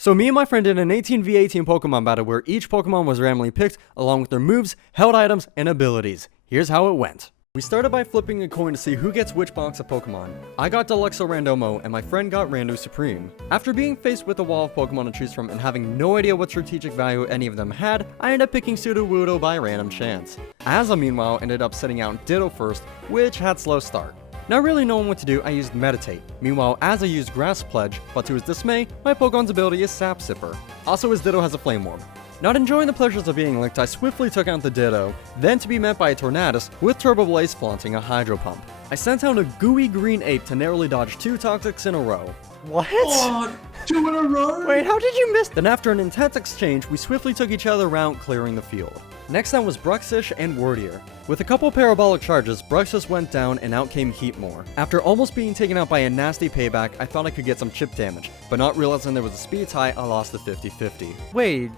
So me and my friend did an 18v18 Pokemon battle where each Pokemon was randomly picked along with their moves, held items, and abilities. Here's how it went. We started by flipping a coin to see who gets which box of Pokemon. I got Deluxo Randomo and my friend got Randu Supreme. After being faced with a wall of Pokemon to choose from and having no idea what strategic value any of them had, I ended up picking Sudowoodo by random chance. Asa meanwhile ended up setting out Ditto first, which had slow start. Not really knowing what to do, I used Meditate. Meanwhile, Asa used Grass Pledge, but to his dismay, my Pokemon's ability is Sap Sipper. Also, his Ditto has a Flame Orb. Not enjoying the pleasures of being licked, I swiftly took out the Ditto, then to be met by a Tornadus with Turbo Blaze flaunting a Hydro Pump. I sent out a gooey green ape to narrowly dodge 2 Toxics in a row. What? Oh, 2 in a row? Wait, how did you miss? Then after an intense exchange, we swiftly took each other around, clearing the field. Next down was Bruxish and Wardier. With a couple parabolic charges, Bruxish went down and out came Heatmore. After almost being taken out by a nasty payback, I thought I could get some chip damage, but not realizing there was a speed tie, I lost to 50-50. Wait,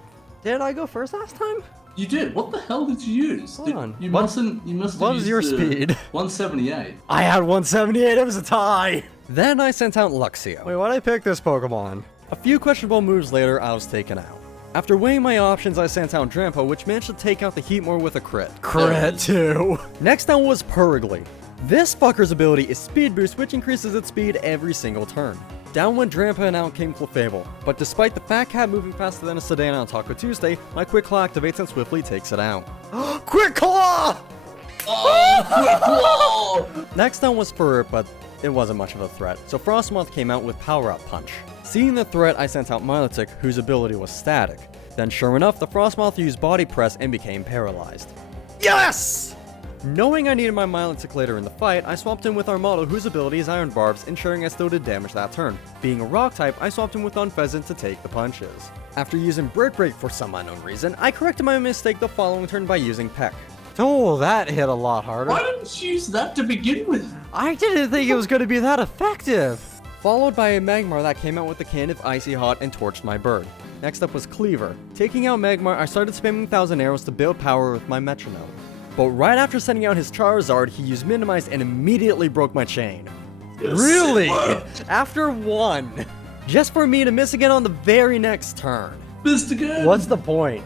did I go first last time? You did. What the hell did you use? Hold on. You mustn't have What was your used speed? 178. I had 178, it was a tie! Then I sent out Luxio. Wait, why'd I pick this Pokemon? A few questionable moves later, I was taken out. After weighing my options, I sent out Drampa, which managed to take out the Heatmore with a crit. Crit too! Next down was Purugly. This fucker's ability is Speed Boost, which increases its speed every single turn. Down went Drampa and out came Clefable, but despite the Fat Cat moving faster than a sedan on Taco Tuesday, my Quick Claw activates and swiftly takes it out. Quick Claw! Oh, Quick Claw! Next down was Furret, but it wasn't much of a threat, so Frostmoth came out with Power Up Punch. Seeing the threat, I sent out Milotic, whose ability was Static. Then sure enough, the Frostmoth used Body Press and became paralyzed. Yes! Knowing I needed my Milotic later in the fight, I swapped in with Armaldo, whose ability is Iron Barbs, ensuring I still did damage that turn. Being a rock type, I swapped in with Unpheasant to take the punches. After using Brick Break for some unknown reason, I corrected my mistake the following turn by using Peck. Oh, that hit a lot harder. Why didn't you use that to begin with? I didn't think it was going to be that effective! Followed by a Magmar that came out with the can of Icy Hot and torched my bird. Next up was Cleaver. Taking out Magmar, I started spamming 1,000 arrows to build power with my Metronome. But right after sending out his Charizard, he used Minimize and immediately broke my chain. Yes, Really? After 1. Just for me to miss again on the very next turn. Missed again! What's the point?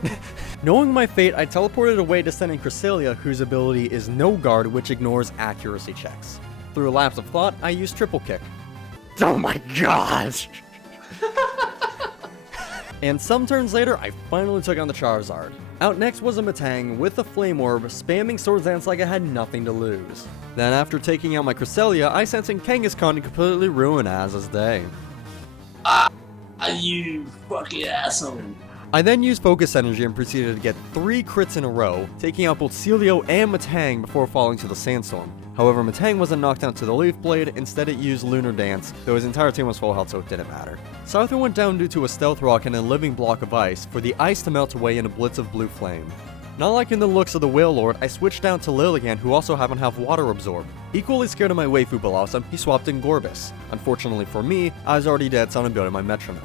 Knowing my fate, I teleported away to send in Cresselia, whose ability is No Guard, which ignores accuracy checks. Through a lapse of thought, I used Triple Kick. Oh my gosh! And some turns later, I finally took on the Charizard. Out next was a Metang with a Flame Orb, spamming Swords Dance like I had nothing to lose. Then after taking out my Cresselia, I sent in Kangaskhan to completely ruin Aza's day. You fucking asshole. I then used Focus Energy and proceeded to get 3 crits in a row, taking out both Celio and Metang before falling to the Sandstorm. However, Metang wasn't knocked down to the Leaf Blade, instead it used Lunar Dance, though his entire team was full health so it didn't matter. Sarther went down due to a Stealth Rock and a Living Block of Ice, for the ice to melt away in a Blitz of Blue Flame. Not liking the looks of the Whale Lord, I switched down to Lilligant, who also happened to have Water Absorb. Equally scared of my Waifu Blossom, he swapped in Gorbis. Unfortunately for me, I was already dead, so I'm building my Metronome.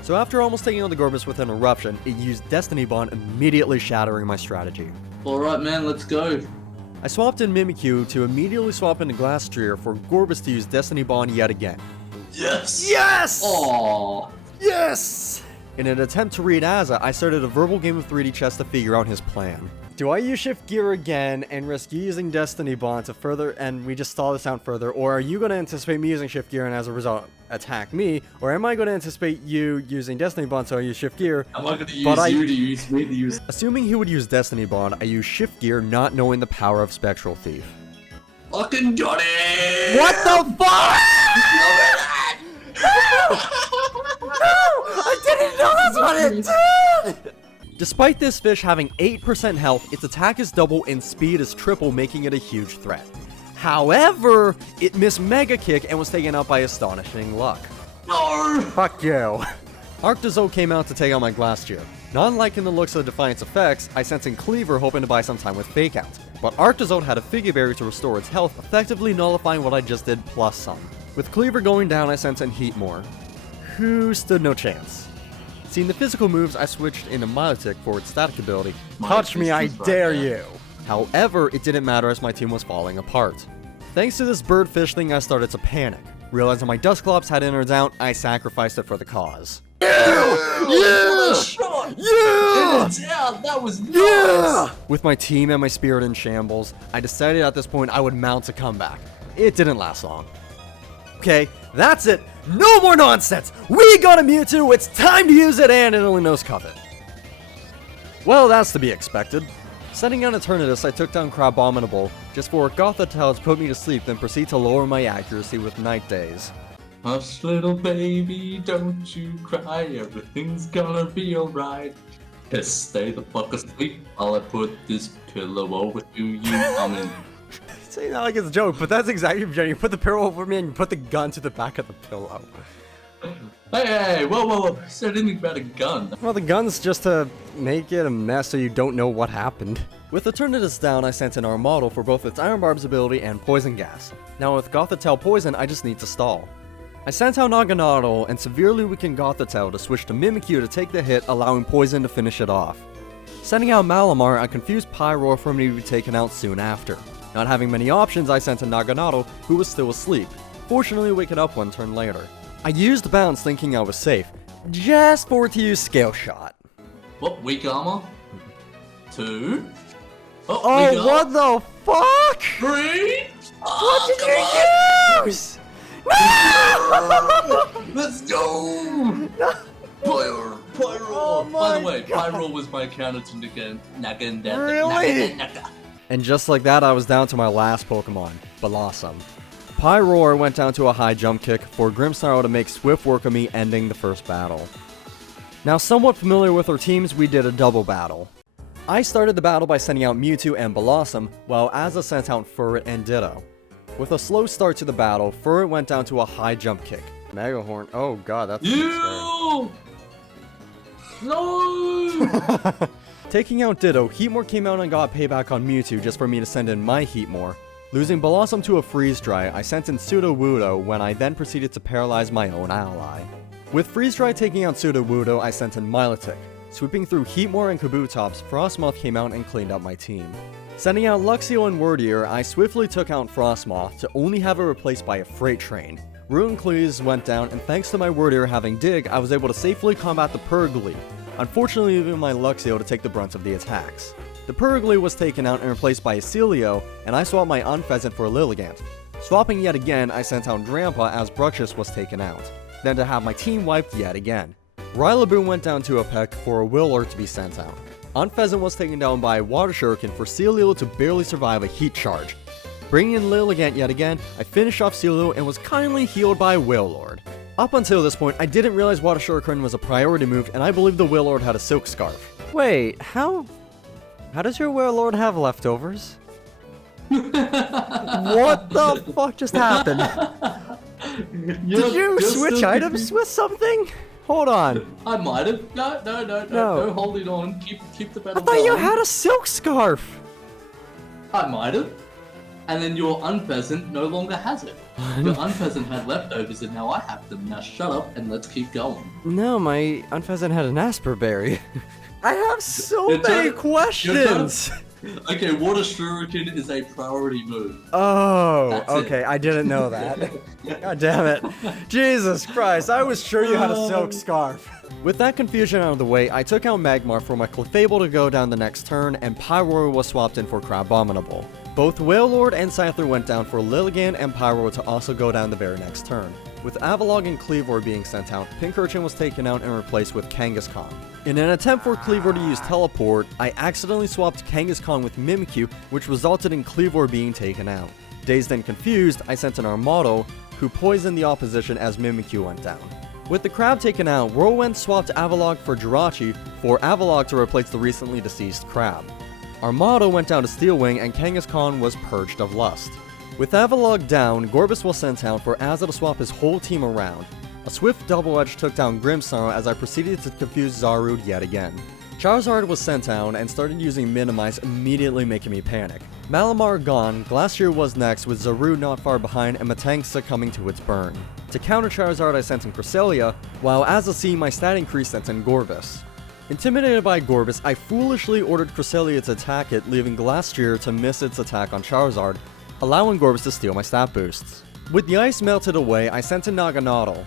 So after almost taking on the Gorbis with an eruption, it used Destiny Bond, immediately shattering my strategy. Alright man, let's go. I swapped in Mimikyu to immediately swap into Glastrier for Gorbis to use Destiny Bond yet again. Yes! Yes! Aww. Yes! In an attempt to read Asa, I started a verbal game of 3D chess to figure out his plan. Do I use Shift Gear again and risk using Destiny Bond to further, and we just stall this out further, or are you going to anticipate me using Shift Gear and as a result attack me, or am I going to anticipate you using Destiny Bond so I use Shift Gear? Am I going to use you to use me to use... Assuming he would use Destiny Bond, I use Shift Gear not knowing the power of Spectral Thief. Fucking Johnny! What the fuck?! I didn't know that's what it did! Despite this fish having 8% health, its attack is double and speed is triple, making it a huge threat. However, it missed Mega Kick and was taken out by Astonishing Luck. No! Fuck you. Arctozolt came out to take on my Glastrier. Not liking the looks of Defiance effects, I sent in Cleaver hoping to buy some time with Fake Out. But Arctozolt had a Figure Berry to restore its health, effectively nullifying what I just did plus some. With Cleaver going down, I sent in Heatmore, who stood no chance. Seeing the physical moves, I switched into Milotic for its static ability. Touch me, I dare you! However, it didn't matter as my team was falling apart. Thanks to this birdfish thing, I started to panic. Realizing my Dusclops had innards out, I sacrificed it for the cause. What a shot! Yeah! It's out. That was nice. Yeah! With my team and my spirit in shambles, I decided at this point I would mount a comeback. It didn't last long. Okay, that's it. No more nonsense. We got a Mewtwo. It's time to use it, and it only knows Covet. Well, that's to be expected. Setting out Eternatus, I took down Crabominable just for Gothitelle to put me to sleep, then proceed to lower my accuracy with Night Days. Hush, little baby, don't you cry. Everything's gonna be alright. Just stay the fuck asleep while I put this pillow over to you. Say that like it's a joke, but that's exactly what you put the pillow over me and you put the gun to the back of the pillow. Hey, whoa. I said anything about a gun. Well, the gun's just to make it a mess so you don't know what happened. With Eternatus down, I sent an Armado for both its Iron Barb's ability and Poison Gas. Now with Gothitelle Poison, I just need to stall. I sent out Naganadel and severely weakened Gothitelle to switch to Mimikyu to take the hit, allowing Poison to finish it off. Sending out Malamar, I confused Pyroar for me to be taken out soon after. Not having many options, I sent a Naganadel, who was still asleep, fortunately waking up one turn later. I used Bounce thinking I was safe, just for it to use Scale Shot. What, weak armor? 2? Oh, weak what the fuck? 3? What did you use? No! Let's go! Pyro! Oh my By the way, God. Pyro was my counter to Nagan. Really? And just like that, I was down to my last Pokemon, Blossom. Pyroar went down to a high jump kick for Grimmsnarl to make swift work of me, ending the first battle. Now, somewhat familiar with our teams, we did a double battle. I started the battle by sending out Mewtwo and Blossom, while Azza sent out Furret and Ditto. With a slow start to the battle, Furret went down to a high jump kick. Mega Horn, oh god, that's You! No! Taking out Ditto, Heatmore came out and got payback on Mewtwo just for me to send in my Heatmore. Losing Blossom to a Freeze Dry, I sent in Sudowoodo when I then proceeded to paralyze my own ally. With Freeze Dry taking out Sudowoodo, I sent in Milotic. Sweeping through Heatmore and Kabutops, Frostmoth came out and cleaned up my team. Sending out Luxio and Wordier, I swiftly took out Frostmoth to only have it replaced by a Freight Train. Ruincleese went down, and thanks to my Wordier having Dig, I was able to safely combat the Purgly, unfortunately leaving my Luxio to take the brunt of the attacks. The Purgly was taken out and replaced by a Celio, and I swapped my Unpheasant for a Lilligant. Swapping yet again, I sent out Drampa as Bruxish was taken out, then to have my team wiped yet again. Rillaboom went down to a Peck for a Willard to be sent out. Unpheasant was taken down by a Water Shuriken for Celio to barely survive a Heat Charge. Bringing in Lilligant yet again, I finished off Celio and was kindly healed by Wailord. Up until this point, I didn't realize Water Shuriken was a priority move, and I believed the Wailord had a Silk Scarf. Wait, how does your Wailord have leftovers? What the fuck just happened? Did you switch items with something? Hold on. I might have. No, hold it on. Keep the I battle thought going. you had a Silk Scarf! I might have. And then your Unpheasant no longer has it. Your Unpheasant had leftovers and now I have them. Now shut up and let's keep going. No, my Unpheasant had an Asperberry. I have so You're many trying- questions! Okay, Water Shuriken is a priority move. Oh, That's okay, it. I didn't know that. God damn it. Jesus Christ, I was sure you had a Silk Scarf. With that confusion out of the way, I took out Magmar for my Clefable to go down the next turn, and Pyroar was swapped in for Crabominable. Both Wailord and Scyther went down for Lilligant and Pyroar to also go down the very next turn. With Avalog and Cleavor being sent out, Pincurchin was taken out and replaced with Kangaskhan. In an attempt for Cleavor to use Teleport, I accidentally swapped Kangaskhan with Mimikyu, which resulted in Cleavor being taken out. Dazed and confused, I sent an Armado, who poisoned the opposition as Mimikyu went down. With the crab taken out, Whirlwind swapped Avalog for Jirachi for Avalog to replace the recently deceased crab. Armado went down to Steelwing and Kangaskhan was purged of Lust. With Avalog down, Gorbis was sent out for Azza to swap his whole team around. A swift double edge took down Grimmsnarl as I proceeded to confuse Zarude yet again. Charizard was sent out and started using Minimize, immediately making me panic. Malamar gone, Glacier was next with Zarude not far behind and Metang succumbing to its burn. To counter Charizard I sent in Cresselia, while as a seeing my stat increase sent in Gorbis. Intimidated by Gorbis, I foolishly ordered Cresselia to attack it, leaving Glacier to miss its attack on Charizard, allowing Gorbis to steal my stat boosts. With the ice melted away, I sent in Naganadel.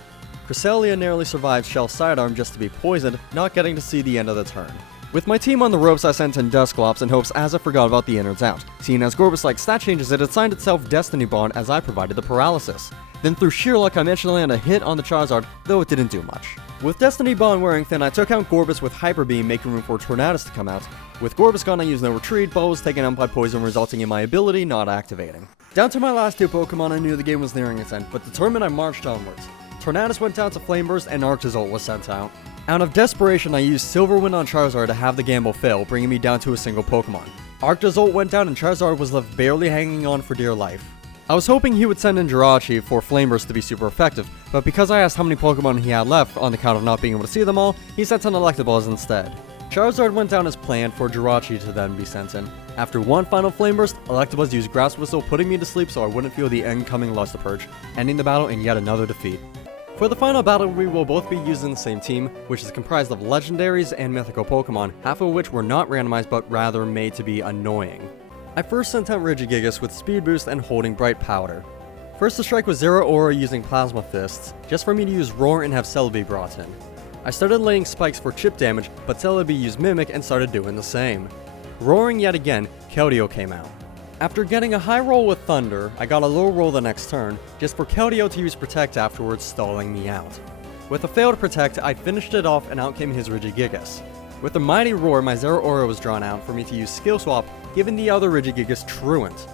Cresselia narrowly survived Shell's sidearm just to be poisoned, not getting to see the end of the turn. With my team on the ropes, I sent in Dusclops in hopes Azza forgot about the innards out. Seeing as Gorbis liked stat changes, it assigned itself Destiny Bond as I provided the paralysis. Then through sheer luck, I managed to land a hit on the Charizard, though it didn't do much. With Destiny Bond wearing thin, I took out Gorbis with Hyper Beam, making room for Tornadus to come out. With Gorbis gone, I used no retreat, but was taken out by Poison, resulting in my ability not activating. Down to my last two Pokemon, I knew the game was nearing its end, but determined I marched onwards. Tornadus went down to Flame Burst, and Arctozolt was sent out. Out of desperation, I used Silver Wind on Charizard to have the gamble fail, bringing me down to a single Pokemon. Arctozolt went down and Charizard was left barely hanging on for dear life. I was hoping he would send in Jirachi for Flame Burst to be super effective, but because I asked how many Pokemon he had left on account of not being able to see them all, he sent in Electabuzz instead. Charizard went down as planned for Jirachi to then be sent in. After one final Flame Burst, Electabuzz used Grass Whistle, putting me to sleep so I wouldn't feel the incoming Lusterpurge, ending the battle in yet another defeat. For the final battle, we will both be using the same team, which is comprised of legendaries and mythical Pokemon, half of which were not randomized but rather made to be annoying. I first sent out Regigigas with Speed Boost and holding Bright Powder. First to strike was Zeraora using Plasma Fists, just for me to use Roar and have Celebi brought in. I started laying spikes for chip damage, but Celebi used Mimic and started doing the same. Roaring yet again, Keldeo came out. After getting a high roll with Thunder, I got a low roll the next turn, just for Keldeo to use Protect afterwards, stalling me out. With a failed Protect, I finished it off and out came his Regigigas. With a mighty roar, my Zeraora was drawn out for me to use Skill Swap, giving the other Regigigas Truant.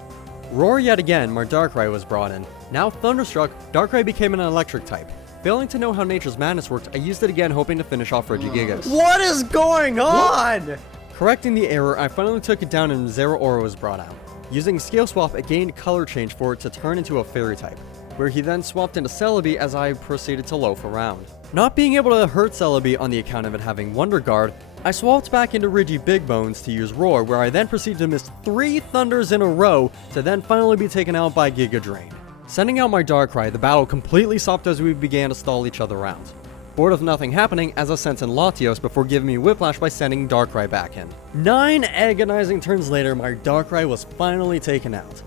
Roar yet again, my Darkrai was brought in. Now Thunderstruck, Darkrai became an electric type. Failing to know how Nature's Madness worked, I used it again hoping to finish off Regigigas. What is going on? Correcting the error, I finally took it down and Zeraora was brought out. Using Scale Swap, it gained color change for it to turn into a Fairy type, where he then swapped into Celebi as I proceeded to loaf around. Not being able to hurt Celebi on the account of it having Wonder Guard, I swapped back into Rigi Big Bones to use Roar, where I then proceeded to miss 3 Thunders in a row to then finally be taken out by Giga Drain. Sending out my Darkrai, the battle completely stopped as we began to stall each other out. Bored of nothing happening, as I sent in Latios before giving me Whiplash by sending Darkrai back in. 9 agonizing turns later, my Darkrai was finally taken out.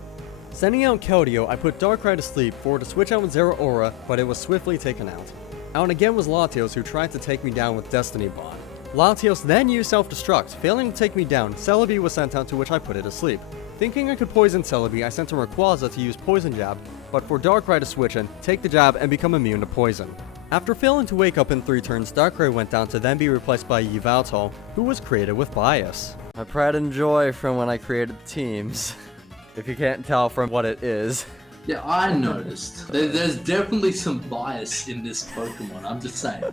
Sending out Keldeo, I put Darkrai to sleep for it to switch out with Zeraora, but it was swiftly taken out. Out again was Latios, who tried to take me down with Destiny Bond. Latios then used Self-Destruct, failing to take me down. Celebi was sent out, to which I put it to sleep. Thinking I could poison Celebi, I sent in Rayquaza to use Poison Jab, but for Darkrai to switch in, take the jab, and become immune to poison. After failing to wake up in 3 turns, Darkrai went down to then be replaced by Yveltal, who was created with bias. My pride and joy from when I created teams. If you can't tell from what it is. Yeah, I noticed. There's definitely some bias in this Pokemon, I'm just saying.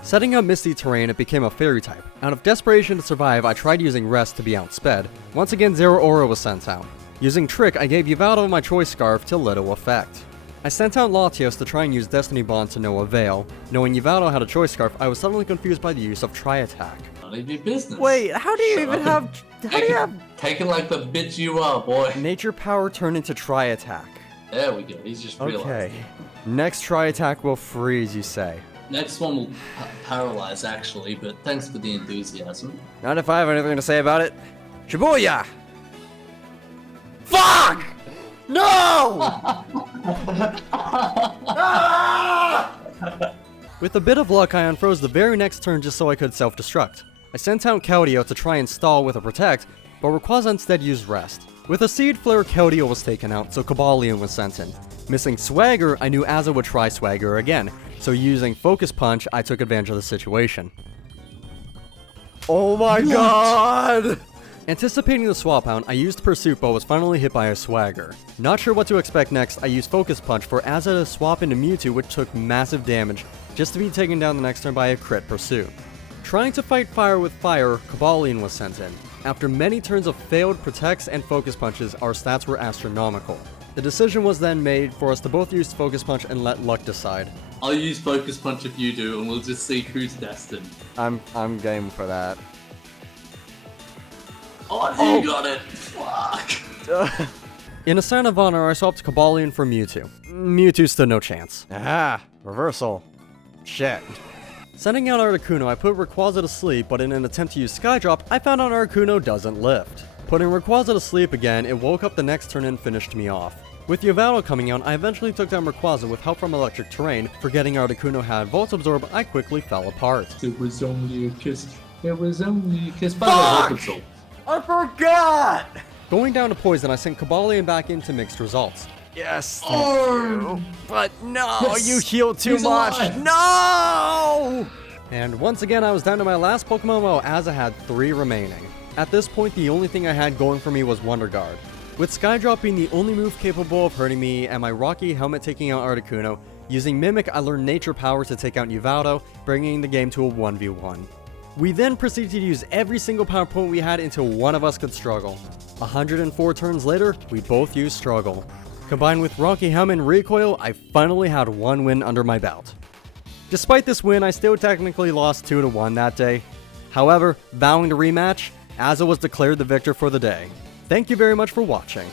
Setting up Misty Terrain, it became a Fairy type. Out of desperation to survive, I tried using Rest to be outsped. Once again, Zeraora was sent out. Using Trick, I gave Yveltal my Choice Scarf to little effect. I sent out Latios to try and use Destiny Bond to no avail. Knowing Yveltal had a Choice Scarf, I was suddenly confused by the use of Tri-Attack. None of your business. Wait, how do you even have... How do you have... Take it like the bitch you are, boy. Nature Power turned into Tri-Attack. There we go, he's just realized. Okay. Next Tri-Attack will freeze, you say. Next one will paralyze, actually, but thanks for the enthusiasm. Not if I have anything to say about it. Shibuya! Fuck! No! With a bit of luck, I unfroze the very next turn just so I could self-destruct. I sent out Keldeo to try and stall with a Protect, but Rayquaza instead used Rest. With a Seed Flare, Keldeo was taken out, so Cobalion was sent in. Missing Swagger, I knew Azza would try Swagger again, so using Focus Punch, I took advantage of the situation. Oh my god! Anticipating the swap out, I used Pursuit but was finally hit by a Swagger. Not sure what to expect next, I used Focus Punch for Azza to swap into Mewtwo, which took massive damage, just to be taken down the next turn by a crit Pursuit. Trying to fight fire with fire, Cobalion was sent in. After many turns of failed Protects and Focus Punches, our stats were astronomical. The decision was then made for us to both use Focus Punch and let luck decide. I'll use Focus Punch if you do, and we'll just see who's destined. I'm game for that. Oh, you got it! Fuck! In a sign of honor, I swapped Cobalion for Mewtwo. Mewtwo stood no chance. Aha! Reversal. Shit. Sending out Articuno, I put Rayquaza to sleep, but in an attempt to use Skydrop, I found out Articuno doesn't lift. Putting Rayquaza to sleep again, it woke up the next turn and finished me off. With Yveltal coming out, I eventually took down Rayquaza with help from Electric Terrain. Forgetting Articuno had Volt Absorb, I quickly fell apart. It was only a kiss. It was only a kiss. By the way, Volcatile. I forgot! Going down to Poison, I sent Cobalion back into mixed results. Yes. But no, Yes, you healed too he's much. alive. No! And once again, I was down to my last Pokemon Mo as I had 3 remaining. At this point, the only thing I had going for me was Wonder Guard. With Skydrop being the only move capable of hurting me and my Rocky Helmet taking out Articuno, using Mimic I learned Nature Power to take out Yveltal, bringing the game to a 1v1. We then proceeded to use every single power point we had until one of us could struggle. 104 turns later, we both used Struggle. Combined with Rocky Helmet and Recoil, I finally had 1 win under my belt. Despite this win, I still technically lost 2-1 that day. However, vowing to rematch, Azza was declared the victor for the day. Thank you very much for watching.